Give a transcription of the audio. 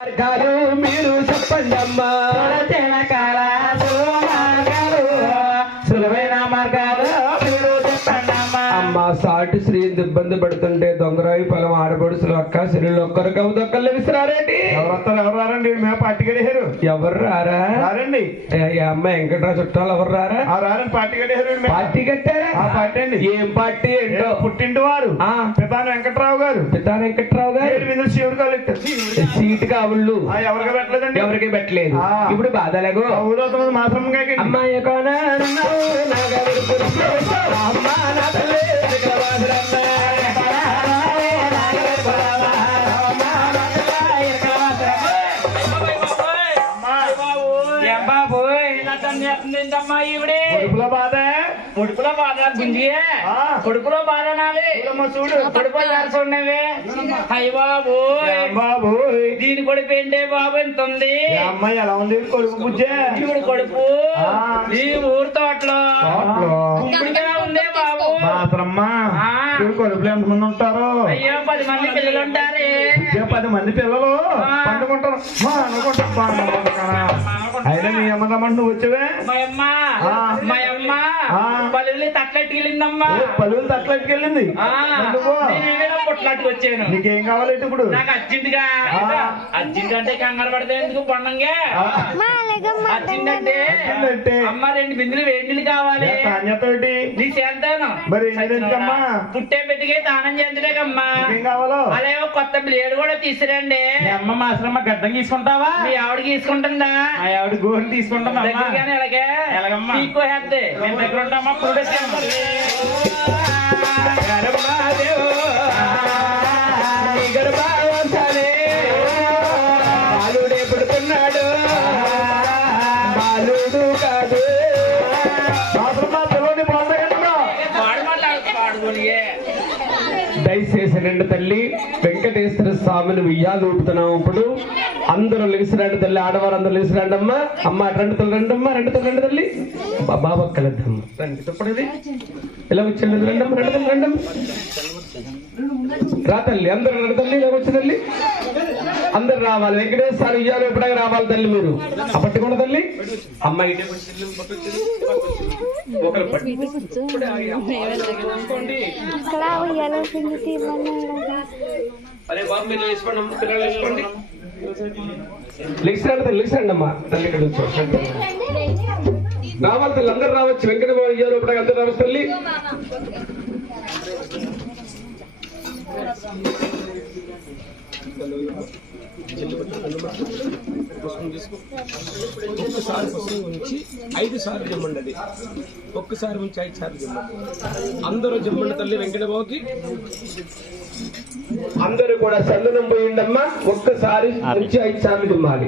మార్గాలు మీరు చెప్పండి అమ్మా, సులువైన మార్గాలు మీరు చెప్పండి అమ్మా. అమ్మ సాటి స్త్రీ ఇబ్బంది పడుతుంటే దొంగరాయి పొలం ఆడబడుసులు అక్క చెల్లెళ్ళు ఒక్కరు కవుదొక్కలు విసిరారేంటి? ఎవరు రారండి? మేము పార్టీ గడిహారు. ఎవరు రారా? రారండి. అమ్మ వెంకటరావు చుట్టాలు ఎవరు రారా? రారండి. పార్టీ గడిహారు. పార్టీ కట్టారా? ఆ పార్టీ అండి. ఏం పార్టీ ఏంటో? పుట్టింటి వారు పితాన వెంకట్రావు గారు. పితాన వెంకట్రావు గారు శివుడు కాలేదు సీట్ కావుళ్ళు ఎవరికి పెట్టలేదండి. ఎవరికి పెట్టలేదు. ఇప్పుడు బాధలేగో ఊరవుతుంది మాసం అమ్మాయి కోన కొడుకుల బాధ కొడుకులో బాధ గుంజియే కొడుకులో బాధ నాలి చూడు కొడుకు చూడవే అయ్య బాబు బాబు దీని కొడుకు ఏంటే బాబు ఎంత ఉంది అమ్మాయి ఎలా ఉంది? కొడుకు బుజ్జే ఇప్పుడు కొడుకు ఈ ఊరు తోటలో గుంపుడిగా ఉందే బాబు మాత్రమ్మ కొడుకులు ఎంతమంది ఉంటారు? అయ్యో 10 మంది పిల్లలు ఉంటారే. 10 మంది పిల్లలు పండుకుంటారు అయినా మీ అమ్మ రమ్మంటే నువ్వు వచ్చావే? మా అమ్మ పలువులు తట్లెట్టుకెళ్ళిందమ్మా. పలువులు తట్లెట్టుకెళ్ళింది. పొట్లాట్టుకు వచ్చాను. నీకేం కావాలంటే ఇప్పుడు? నాకు అర్జెంట్గా అర్జెంట్ అంటే కంగారు పడితే ఎందుకు పండంగా అర్జెంట్ అంటే అమ్మ 2 బిందులు వేడిలు కావాలి. నీ చేద్దాను మరి పుట్టే పెద్దగా దానం చేద్దలేకమ్మా. ఏం కావాలో అలాగే కొత్త బ్లేడ్ కూడా తీసుకురండి. అమ్మ మాసరమ్మ గడ్డం తీసుకుంటావా? మీ ఆవిడ తీసుకుంటుందా? ఆవిడ గోరు తీసుకుంటాం. ఎలాగే తీకో హెద్దే మేము దగ్గర ఉంటామా? బాలుడే పుడుతున్నాడు, బాలుడు కాదు. దయచేసి రండి తల్లి, వెంకటేశ్వర స్వామిని ఉయ్యాలు ఊపుతున్నాం. ఇప్పుడు అందరూ లేచిరండి తల్లి, ఆడవారు అందరూ లేచిరండి అమ్మా. అమ్మ 2 తల్లి రండమ్మా, 2 తల్లి రండి తల్లి. బాబా కలద్దమ్మా రండి. చెప్పండి ఇలా వచ్చండి, రండమ్మా 2 తల్లి రండమ్మ. రా తల్లి, అందరూ 2 తల్లి ఇలా వచ్చి తల్లి అందరు రావాలి. వెంకటేశ్వర ఉయ్యాలు ఎప్పుడైనా రావాలి తల్లి. మీరు పట్టుకోండి తల్లి. అమ్మాయి ఒకరు అరే బాబు మీరు వేసుకోండి అమ్మ, పిల్లలు వేసుకోండి. లేచిరండి తల్లి, లేచిరండి అమ్మా తల్లి. ఇక్కడ రావాలి తల్లి, అందరు రావచ్చు. వెంకటబాబు ఉయ్యాలు ఎప్పుడైనా అందరు రావచ్చు తల్లి. ఒక్కసారి పుస్తకం ఉంచి 5 సార్లు జమ్మండి. ఒక్కసారి ఉంచి 5 సార్లు జమ్మండి. అందరూ జమ్మండి తల్లి వెంకటబాబుకి. అందరూ కూడా చందనం పోయిండమ్మా. ఒక్కసారి నుంచి 5 సార్లు జమ్మాలి.